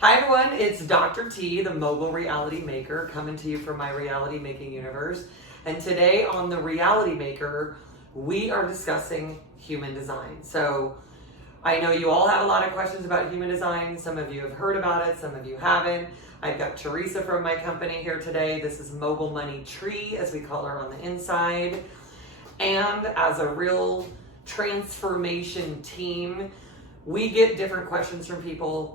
Hi everyone, it's Dr. T, the Mogul Reality Maker, coming to you from my reality making universe. And today on the Reality Maker, we are discussing human design. So I know you all have a lot of questions about human design. Some of you have heard about it, some of you haven't. I've got Teresa from my company here today. This is Mogul Money Tree, as we call her on the inside. And as a real transformation team, we get different questions from people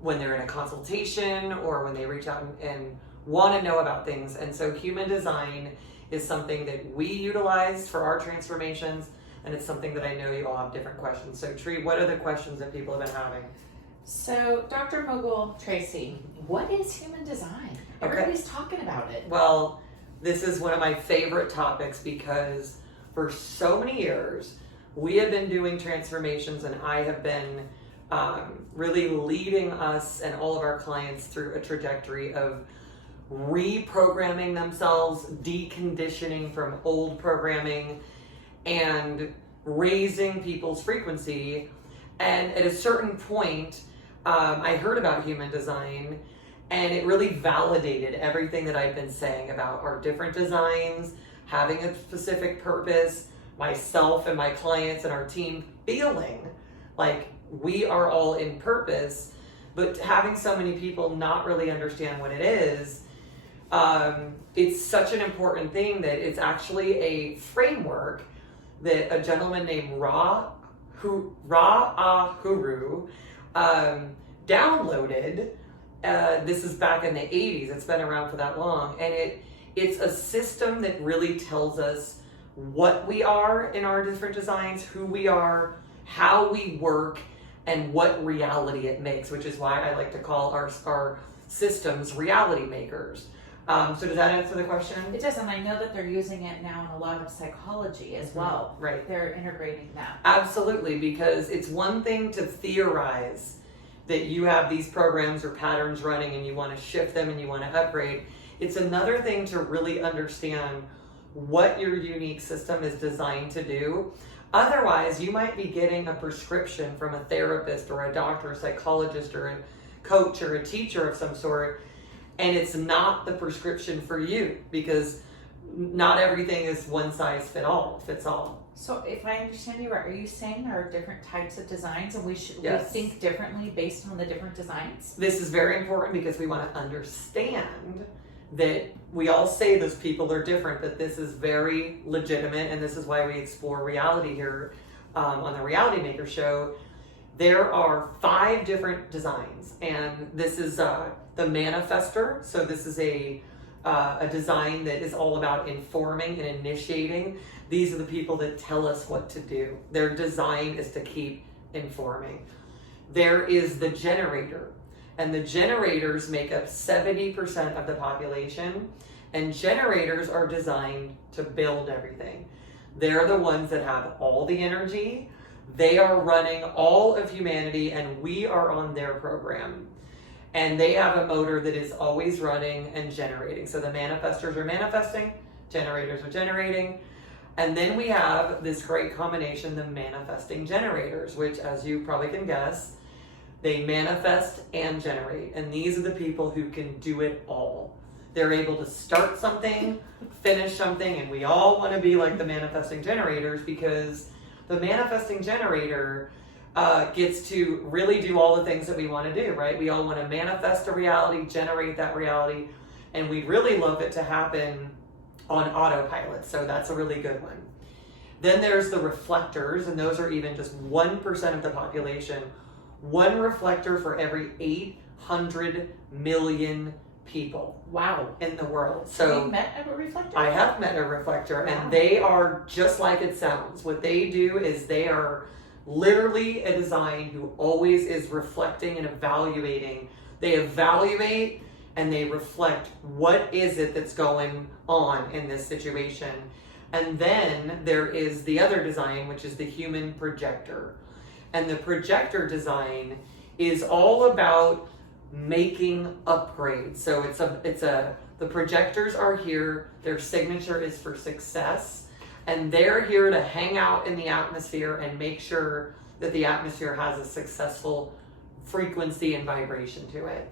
when they're in a consultation or when they reach out and want to know about things. And so human design is something that we utilize for our transformations, and it's something that I know you all have different questions. So Tree, what are the questions that people have been having? So Dr. Mogul, Tracy, what is human design? Everybody's talking about it. Well, this is one of my favorite topics because for so many years, we have been doing transformations, and I have been really leading us and all of our clients through a trajectory of reprogramming themselves, deconditioning from old programming, and raising people's frequency. And at a certain point, I heard about human design, and it really validated everything that I've been saying about our different designs, having a specific purpose, myself and my clients and our team feeling like we are all in purpose, but having so many people not really understand what it is, it's such an important thing that it's actually a framework that a gentleman named Ra Ahuru downloaded. This is back in the 80s. It's been around for that long. And it's a system that really tells us what we are in our different designs, who we are, how we work, and what reality it makes, which is why I like to call our systems reality makers. So does that answer the question? It does, and I know that they're using it now in a lot of psychology as well. Right. They're integrating that. Absolutely, because it's one thing to theorize that you have these programs or patterns running and you want to shift them and you want to upgrade. It's another thing to really understand what your unique system is designed to do. Otherwise, you might be getting a prescription from a therapist or a doctor, a psychologist, or a coach or a teacher of some sort, and it's not the prescription for you because not everything is one size fits all. So if I understand you right, are you saying there are different types of designs and we think differently based on the different designs? This is very important because we want to understand that we all say those people are different, but this is very legitimate, and this is why we explore reality here on the Reality Maker Show. There are 5 different designs, and this is the manifester. So this is a design that is all about informing and initiating. These are the people that tell us what to do. Their design is to keep informing. There is the generator. And the generators make up 70% of the population, and generators are designed to build everything. They're the ones that have all the energy. They are running all of humanity, and we are on their program. And they have a motor that is always running and generating. So the manifestors are manifesting, generators are generating. And then we have this great combination, the manifesting generators, which, as you probably can guess, they manifest and generate, and these are the people who can do it all. They're able to start something, finish something, and we all want to be like the manifesting generators because the manifesting generator gets to really do all the things that we want to do, right? We all want to manifest a reality, generate that reality, and we really love it to happen on autopilot, so that's a really good one. Then there's the reflectors, and those are even just 1% of the population. One reflector for every 800 million people. Wow. In the world. So have you met a reflector? I have met a reflector, wow. And they are just like it sounds. What they do is they are literally a design who always is reflecting and evaluating. They evaluate and they reflect what is it that's going on in this situation. And then there is the other design, which is the human projector. And the projector design is all about making upgrades. So the projectors are here, their signature is for success, and they're here to hang out in the atmosphere and make sure that the atmosphere has a successful frequency and vibration to it.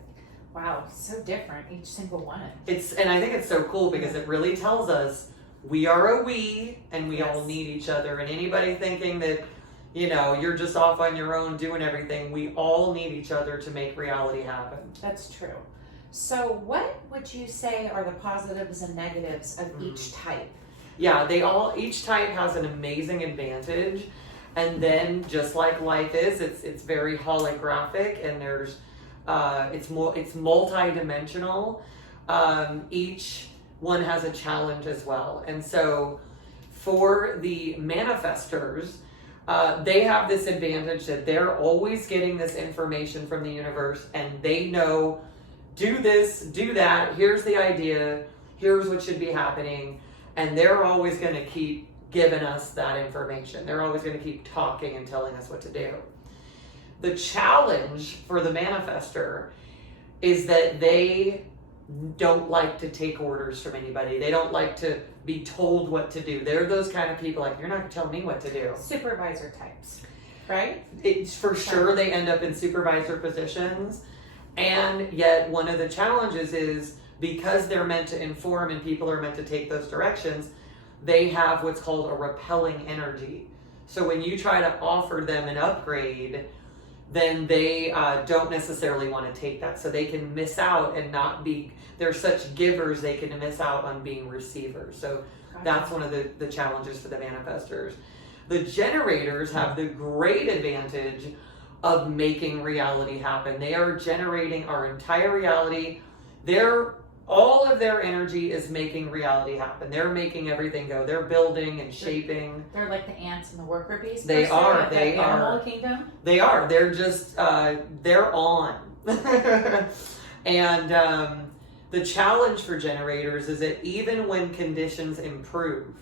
Wow, so different, each single one. And I think it's so cool because it really tells us we are a we, and we all need each other. And anybody thinking that, you know, you're just off on your own doing everything, we all need each other to make reality happen. That's true. So what would you say are the positives and negatives of each type? Yeah, each type has an amazing advantage. And then just like life is, it's very holographic, and it's multi-dimensional. Each one has a challenge as well. And so for the manifestors, they have this advantage that they're always getting this information from the universe, and they know, do this, do that, here's the idea, here's what should be happening, and they're always going to keep giving us that information. They're always going to keep talking and telling us what to do. The challenge for the manifester is that they don't like to take orders from anybody. They don't like to be told what to do. They're those kind of people, like, you're not going to tell me what to do. Supervisor types, right? It's for sure they end up in supervisor positions. And yet one of the challenges is because they're meant to inform and people are meant to take those directions, they have what's called a repelling energy. So when you try to offer them an upgrade, then they don't necessarily want to take that. So they can miss out and not be, they're such givers, they can miss out on being receivers. So that's one of the challenges for the manifestors. The generators have the great advantage of making reality happen. They are generating our entire reality. All of their energy is making reality happen. They're making everything go. They're building and shaping. They're like the ants and the worker bees. They are. They are. Animal kingdom. They are. They're just, they're on. And the challenge for generators is that even when conditions improve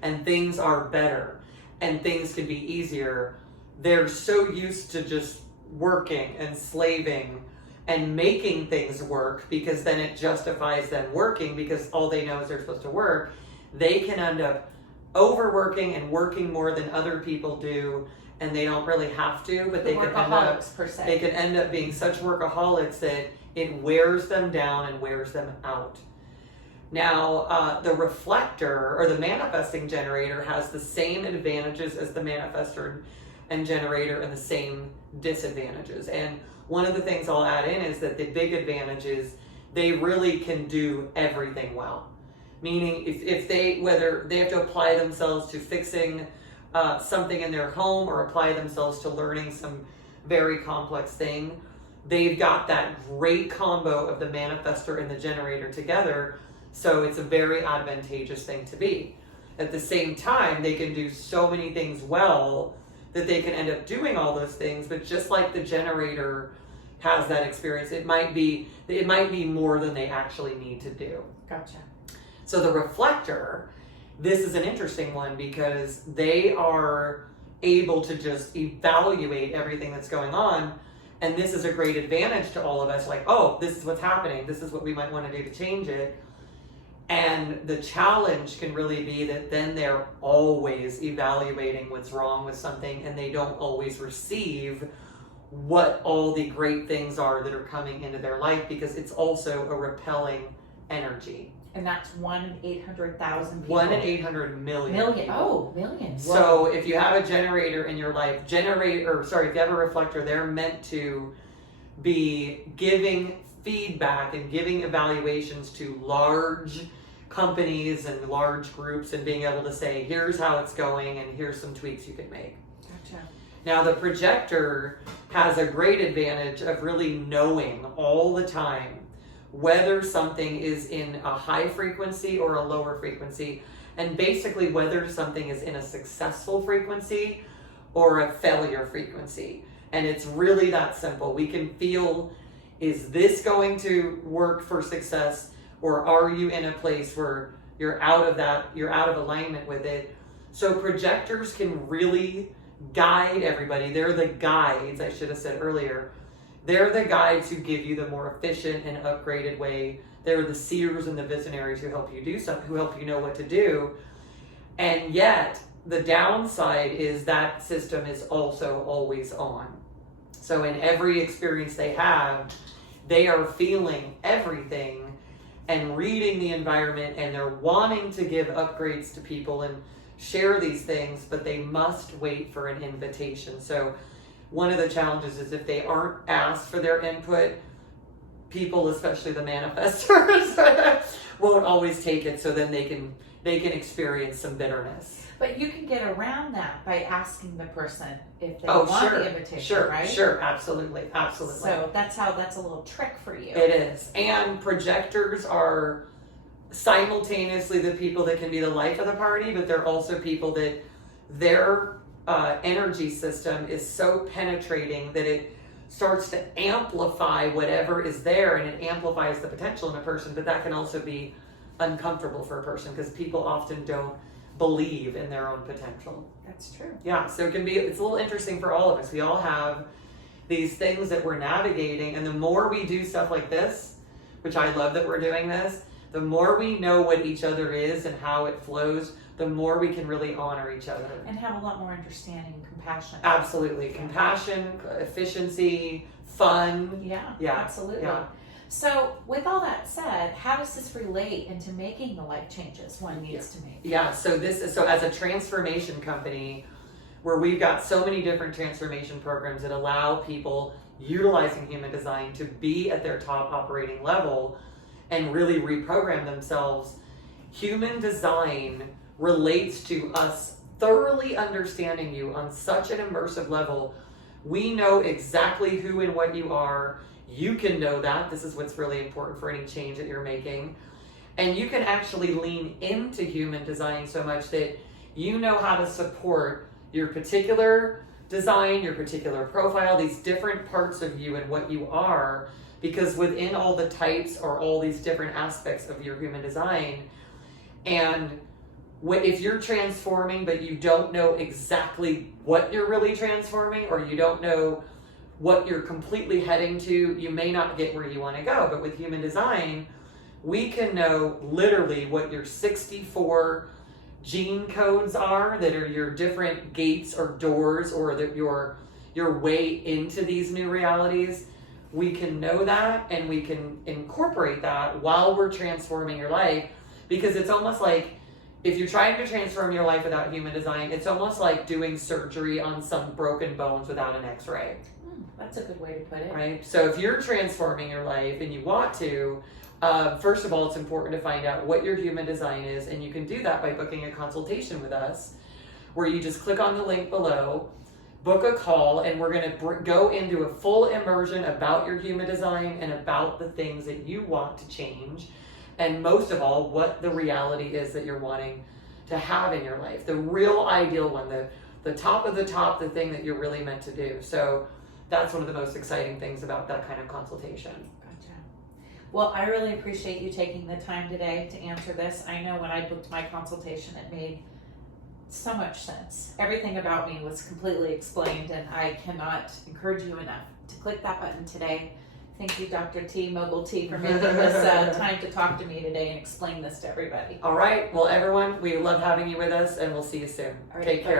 and things are better and things can be easier, they're so used to just working and slaving and making things work, because then it justifies them working, because all they know is they're supposed to work. They can end up overworking and working more than other people do, and they don't really have to, but they can end up being such workaholics that it wears them down and wears them out. Now, the reflector or the manifesting generator has the same advantages as the manifestor and generator and the same disadvantages. And one of the things I'll add in is that the big advantage is they really can do everything well. Meaning whether they have to apply themselves to fixing something in their home or apply themselves to learning some very complex thing, they've got that great combo of the manifestor and the generator together. So it's a very advantageous thing to be. At the same time, they can do so many things well that they can end up doing all those things, but just like the generator has that experience, it might be more than they actually need to do. Gotcha. So the reflector, this is an interesting one because they are able to just evaluate everything that's going on, and this is a great advantage to all of us, like, oh, this is what's happening, this is what we might want to do to change it. And the challenge can really be that then they're always evaluating what's wrong with something, and they don't always receive what all the great things are that are coming into their life, because it's also a repelling energy. And that's 1 in 800,000 people. 1 in 800 million. Oh, millions. So if you have a generator in your life, if you have a reflector, they're meant to be giving feedback and giving evaluations to large companies and large groups, and being able to say, here's how it's going and here's some tweaks you can make. Gotcha. Now the projector has a great advantage of really knowing all the time whether something is in a high frequency or a lower frequency, and basically whether something is in a successful frequency or a failure frequency. And it's really that simple. We can feel, is this going to work for success, or are you in a place where you're out of alignment with it? So projectors can really guide everybody. They're the guides, I should have said earlier. They're the guides who give you the more efficient and upgraded way. They're the seers and the visionaries who help you do something, who help you know what to do. And yet, the downside is that system is also always on. So in every experience they have, they are feeling everything and reading the environment, and they're wanting to give upgrades to people and share these things, but they must wait for an invitation. So one of the challenges is if they aren't asked for their input, people, especially the manifestors, won't always take it, so then they can experience some bitterness. But you can get around that by asking the person if they want the invitation, right? Sure, absolutely. So that's a little trick for you. It is. And projectors are simultaneously the people that can be the life of the party, but they're also people that their energy system is so penetrating that it starts to amplify whatever is there, and it amplifies the potential in a person, but that can also be uncomfortable for a person because people often don't believe in their own potential. That's true. Yeah, so it's a little interesting for all of us. We all have these things that we're navigating, and the more we do stuff like this, which I love that we're doing this, the more we know what each other is and how it flows, the more we can really honor each other. And have a lot more understanding and compassion. Absolutely. Compassion, efficiency, fun. Yeah, Yeah, absolutely. yeah. So with all that said, how does this relate into making the life changes one needs to make? Yeah, so as a transformation company, where we've got so many different transformation programs that allow people utilizing human design to be at their top operating level and really reprogram themselves, human design relates to us thoroughly understanding you on such an immersive level. We know exactly who and what you are. You can know that. This is what's really important for any change that you're making. And you can actually lean into human design so much that you know how to support your particular design, your particular profile, these different parts of you and what you are, because within all the types are all these different aspects of your human design. And if you're transforming but you don't know exactly what you're really transforming, or you don't know what you're completely heading to, you may not get where you want to go. But with human design, we can know literally what your 64 gene codes are that are your different gates or doors, or that your way into these new realities. We can know that, and we can incorporate that while we're transforming your life, because it's almost like if you're trying to transform your life without human design, it's almost like doing surgery on some broken bones without an x-ray. That's a good way to put it. Right? So if you're transforming your life and you want to, first of all, it's important to find out what your human design is, and you can do that by booking a consultation with us, where you just click on the link below, book a call, and we're going to go into a full immersion about your human design and about the things that you want to change, and most of all, what the reality is that you're wanting to have in your life, the real ideal one, the top of the top, the thing that you're really meant to do. So that's one of the most exciting things about that kind of consultation. Gotcha. Well, I really appreciate you taking the time today to answer this. I know when I booked my consultation, it made so much sense. Everything about me was completely explained, and I cannot encourage you enough to click that button today. Thank you, Dr. T, Mogul T, for making this time to talk to me today and explain this to everybody. All right. Well, everyone, we love having you with us, and we'll see you soon. All right, Take care.